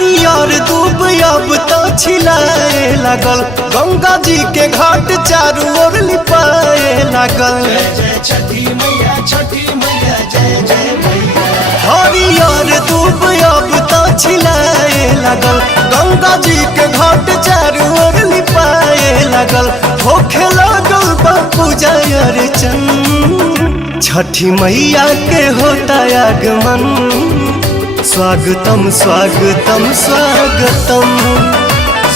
हरियर दूब अब तो छिलाए लागल, गंगा जी के घाट चारू ओर लिपाए लागल। जय छठी मैया, छठी मैया, जय जय मैया। हरियर दूब अब तो छिलाए लागल, गंगा जी के घाट चारू ओर लिपाए लागल। होखे लागल बा पूजा अर्चन, छठी मैया के होता आगमन। स्वागतम स्वागतम स्वागतम,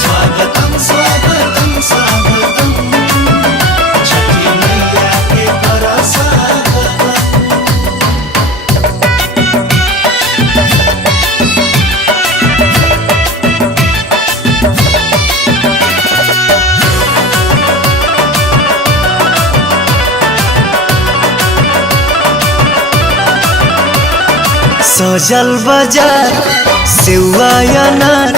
स्वागतम स्वागतम स्वागतम, छठी मैया के करो स्वागतम। सजल बाजार सेवा अनार,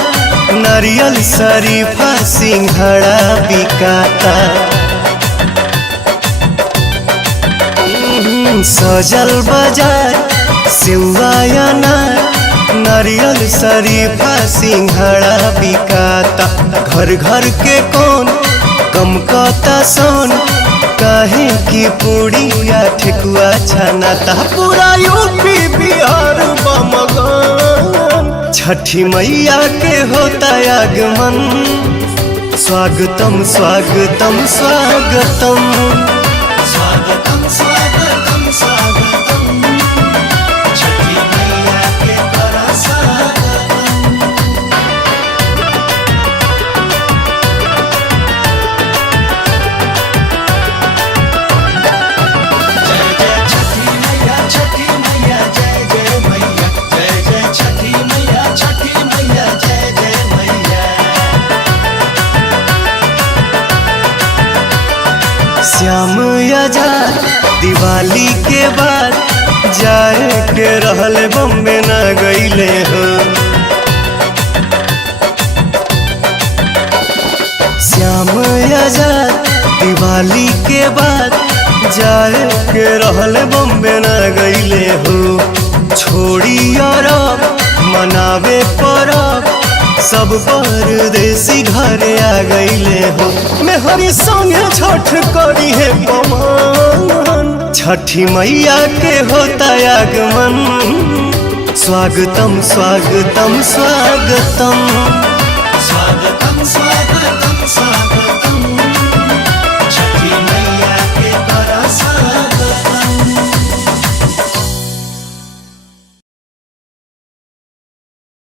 नारियल शरीफा सिंघड़ा बिकाता। सजल बाजार सेवा अनार, नारियल शरीफा सिंघड़ा बिकाता। घर घर के कौन कम कता सोन, काहे की पूड़िया ठेकुआ छनाता। पूरा यूपी बिहार बमगन, छठी मैया के होता आगमन। स्वागतम स्वागतम स्वागतम, स्वागतम स्वागतम स्वागतम, छठी मैया के करो स्वागतम। जय जय छठी मैया, छठी मैया, जय जय मैया। जय जय छठी मैया, छठी मैया, जय जय मैया। श्याम आजाद दिवाली के बाद जाए के रहल बम्बे न गईले हो। श्याम आजाद दिवाली के बाद जाए के रहल बम्बे न गईले हो। छोड़ी अरब मनावे परब, सब परदेसी घरे आ गईले हो। मेहरी संगे छठ करी है पमान, छठी मैया के होता आगमन। स्वागतम स्वागतम स्वागतम, स्वागतम स्वागतम स्वागतम।